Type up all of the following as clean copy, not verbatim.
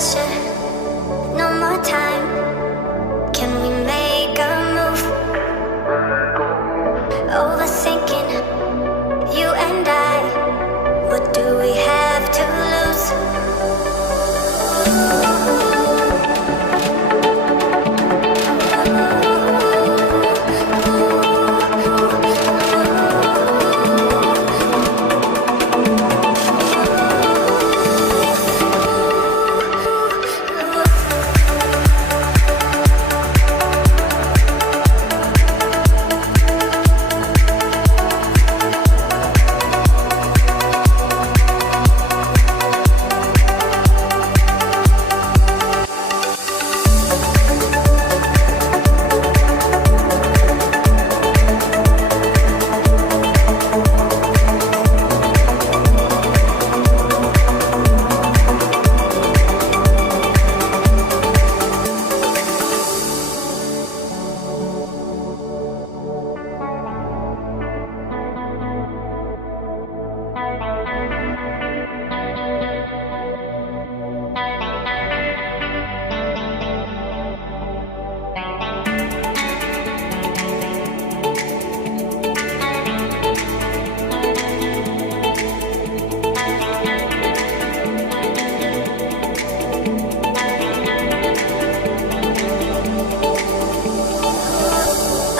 pressure, no more time. Can we make a move? Overthinking, you and I. What do we have to lose?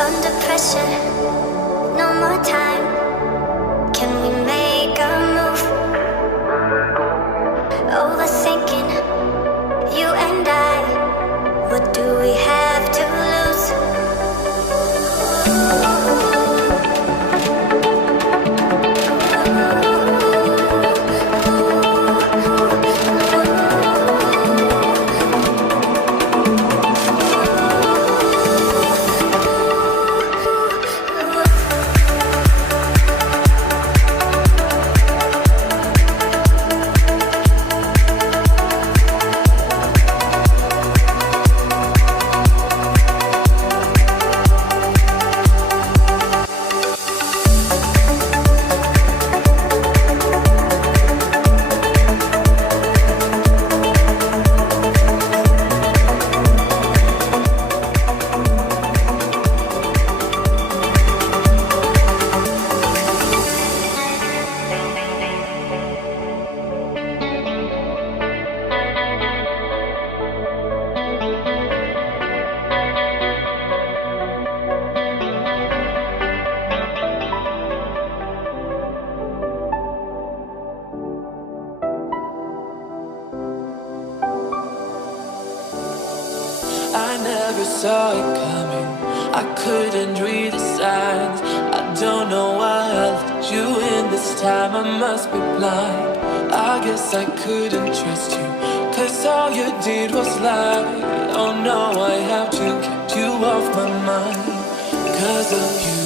Under pressure, no more time. Can we make a move? Overthinking, you and I. What do we have to lose? I never saw it coming. I couldn't read the signs. I don't know why I let you in this time. I must be blind. I guess I couldn't trust you, 'cause all you did was lie. Oh no, I have to keep you off my mind. 'Cause of you,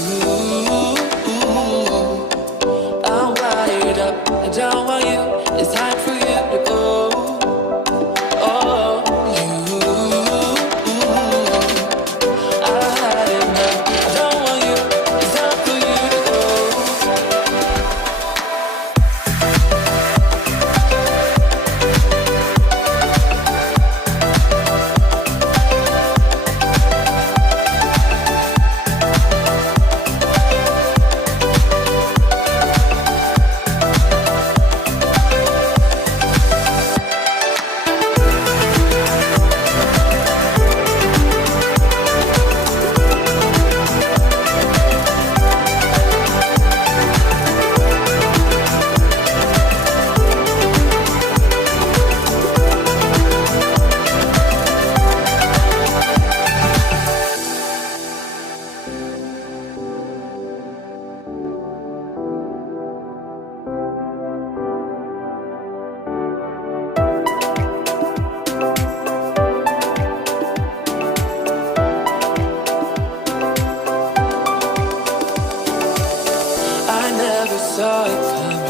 I'm wired up. I don't want you. It's time for you to go. Saw it coming.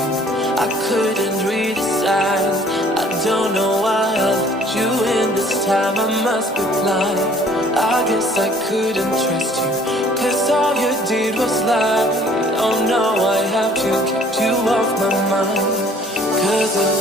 I couldn't read the signs. I don't know why I let you in this time. I must be blind. I guess I couldn't trust you, 'cause all you did was lie. Oh no, I have to keep you off my mind. 'Cause of